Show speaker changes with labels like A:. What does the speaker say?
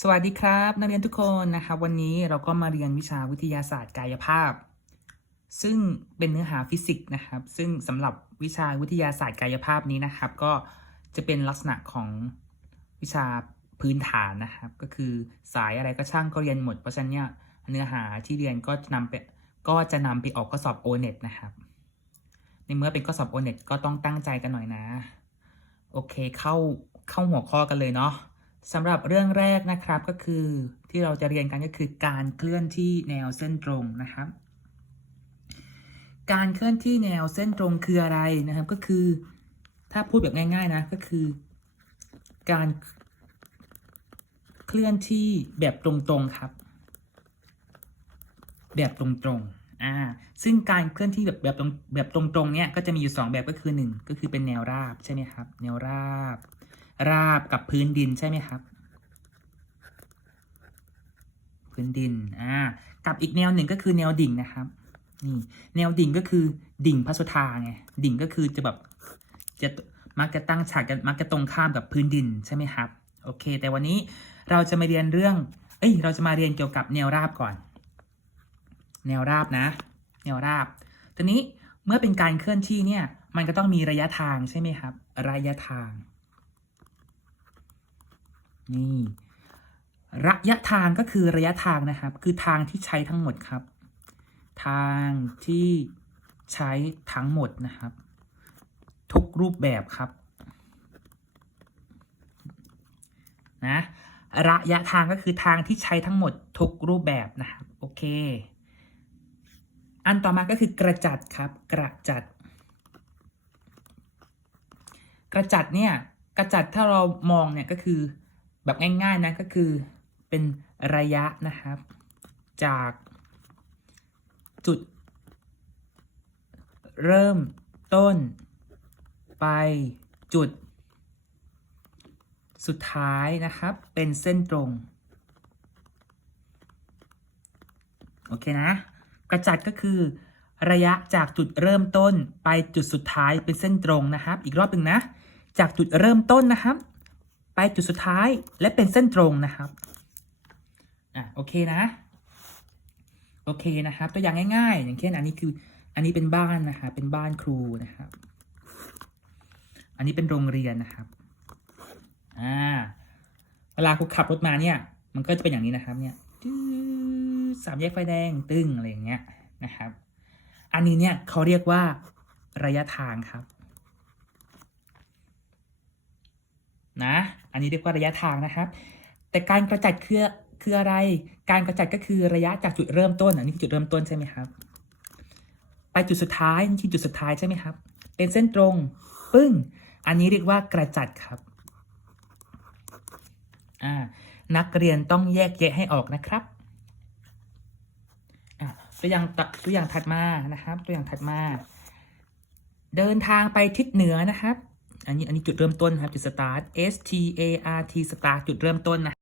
A: สวัสดีครับ นักเรียนทุกคนนะครับวันนี้เราก็มาเรียนวิชาวิทยาศาสตร์กายภาพ ซึ่งเป็นเนื้อหาฟิสิกส์นะครับ ซึ่งสำหรับวิชาวิทยาศาสตร์กายภาพนี้นะครับ ก็จะเป็นลักษณะของวิชาพื้นฐานนะครับ ก็คือสายอะไรก็ช่างก็เรียนหมด เพราะฉะนั้นเนี่ยเนื้อหาที่เรียนก็จะนำไปก็จะนำไปออกข้อสอบ o n e t นะครับ ในเมื่อเป็นข้อสอบ o n e t ก็ต้องตั้งใจกันหน่อยนะ โอเคเข้าเข้าหัวข้อกันเลยเนาะ สำหรับเรื่องแรกนะครับก็คือที่เราจะเรียนกันก็คือการเคลื่อนที่แนวเส้นตรงนะครับ การเคลื่อนที่แนวเส้นตรงคืออะไรนะครับก็คือ ถ้าพูดแบบง่าย ๆนะก็คือ การเคลื่อนที่แบบตรงๆครับ แบบตรงๆอ่าซึ่งการเคลื่อนที่แบบแบบตรงแบบตรงๆเนี่ยก็จะมีอยู่ 2 แบบก็คือ 1 ก็คือเป็นแนวราบใช่ไหมครับ แนวราบ ราบกับพื้นดินใช่ไหมครับ พื้นดินอ่ากับอีกแนวหนึ่งก็คือแนวดิ่งนะครับนี่แนวดิ่งก็คือดิ่งพระสุธาไงดิ่งก็คือจะแบบจะมักจะตั้งฉากกันมักจะตรงข้ามกับพื้นดินใช่ไหมครับโอเค แต่วันนี้เราจะมาเรียนเรื่อง เอ้ย เราจะมาเรียนเกี่ยวกับแนวราบก่อน แนวราบนะ แนวราบ ทีนี้เมื่อเป็นการเคลื่อนที่เนี่ย มันก็ต้องมีระยะทางใช่ไหมครับ ระยะทาง นี่ระยะทางก็คือระยะทางนะครับ คือทางที่ใช้ทั้งหมดครับ ทางที่ใช้ทั้งหมดนะครับ ทุกรูปแบบครับนะระยะทางก็คือทางที่ใช้ทั้งหมดทุกรูปแบบนะครับโอเค อันต่อมาก็คือกระจัดครับ กระจัด กระจัดเนี่ยกระจัดถ้าเรามองเนี่ยก็คือ แบบง่ายๆนะก็คือเป็นระยะนะครับ จากจุด เริ่มต้น ไปจุด สุดท้ายนะครับเป็นเส้นตรง โอเคนะ กระจัดก็คือระยะจากจุดเริ่มต้นไปจุดสุดท้ายเป็นเส้นตรงนะครับ อีกรอบหนึ่งนะ จากจุดเริ่มต้นนะครับ ไปจุดสุดท้ายและเป็นเส้นตรงนะครับ อะโอเคนะ โอเคนะครับ ตัวอย่างง่ายๆ อย่างเช่นอันนี้คือ อันนี้เป็นบ้านนะครับเป็นบ้านครูนะครับ อันนี้เป็นโรงเรียนนะครับ อ่า เวลาครูขับรถมาเนี่ย มันก็จะเป็นอย่างนี้นะครับ เนี่ยสามแยกไฟแดงตึ้งอะไรอย่างเงี้ยนะครับ อันนี้เนี่ยเขาเรียกว่าระยะทางครับ นะ อันนี้เรียกว่าระยะทางนะครับ แต่การกระจัดคือคืออะไร การกระจัดก็คือระยะจากจุดเริ่มต้นอันนี้คือจุดเริ่มต้นใช่ไหมครับ ไปจุดสุดท้ายนี่คือจุดสุดท้ายใช่ไหมครับ เป็นเส้นตรงปึ้ง อันนี้เรียกว่ากระจัดครับอ่านักเรียนต้องแยกแยะให้ออกนะครับตัวอย่างตัวอย่างถัดมานะครับ ตัวอย่างถัดมา เดินทางไปทิศเหนือนะครับ อันนี้อันนี้จุดเริ่มต้นครับ จุดสตาร์ท S T A R T สตาร์ทจุดเริ่มต้นนะ